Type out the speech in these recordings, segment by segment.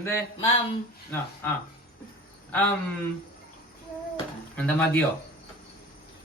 എന്തേ. എന്താ മതിയോ?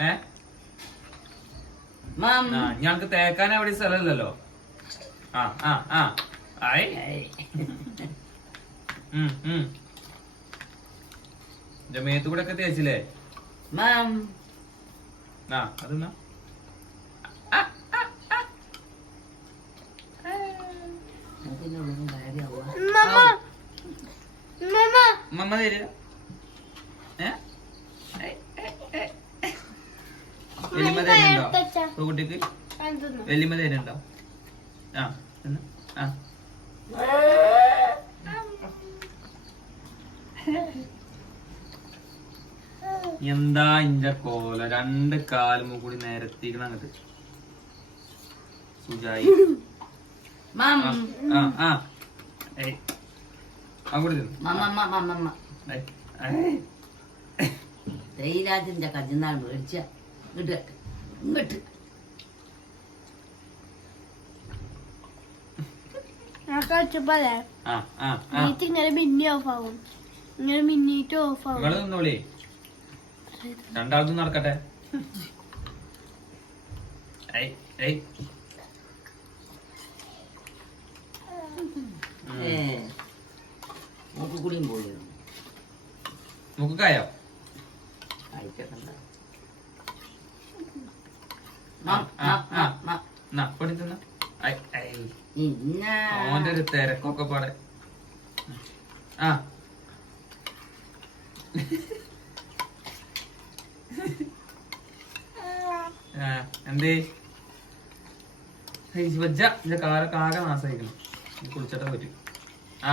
ഏ? ഞങ്ങക്ക് തേക്കാൻ എവിടെ സ്ഥലമില്ലല്ലോ. ആ ആ ആ. ആയി. മേത്ത് കൂടെ ഒക്കെ തേച്ചില്ലേ? മാം. ആ അതെന്നാ? മമ്മ തരിക. ഏ? വെല്ലിമ്മ തരുന്നുണ്ടോ കുട്ടിക്ക്? വെല്ലിമ്മ തരുന്നുണ്ടോ ആ എന്നാ? ആ. എന്താ ഇന്റെ കോല? രണ്ട് കാലും കൂടി നേരത്തിക്കണം അങ്ങട്ട്. സുജായി. ആ ആ. ഏയ്. അങ്ങോട്ട്. തൈരാജിന്റെ കജിനാൾ മേടിച്ച. ഇങ്ങോട്ട് ഇങ്ങോട്ട്. ഇങ്ങനെ മിന്നി ഓഫ് ആവും. ഇങ്ങനെ മിന്നിട്ട് ഓഫ് ആവും. നിങ്ങൾ നിന്നോളേ. രണ്ടാമതും നടക്കട്ടെ. ഏയ് ഏയ് ഏ മൂക്ക് കൂടിയും പോയി മുക്കായോ കഴിക്കണ്ട മാം മാം മാം മാം എന്നാ പൊടി തിന്ന ഐ ഐ. ഇന്ന ഓന്റെ ഒരു തിരക്കൊക്കെ പാടെ. ആ. എന്തേ? ഹേയ് കാറൊക്കെ ആകെ നാശമായിരിക്കണം കുളിച്ചിട്ടാ പറ്റും. ആ.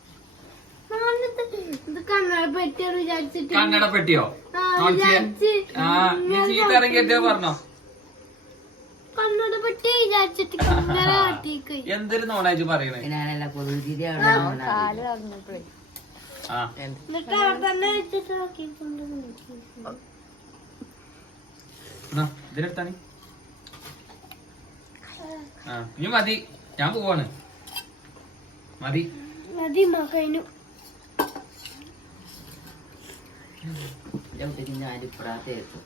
കണ്ണട പെട്ടിയോ ചീത്ത പറഞ്ഞോ? എന്തൊരു നോളേജ് പറയണേ? ഇതിലെടുത്താണി ഇനി മതി. ഞാൻ പോവാണ്. മതി. മതി മകനു. ചവിട്ടിക്ക് ഞാൻ ഇപ്പഴാ തേക്കും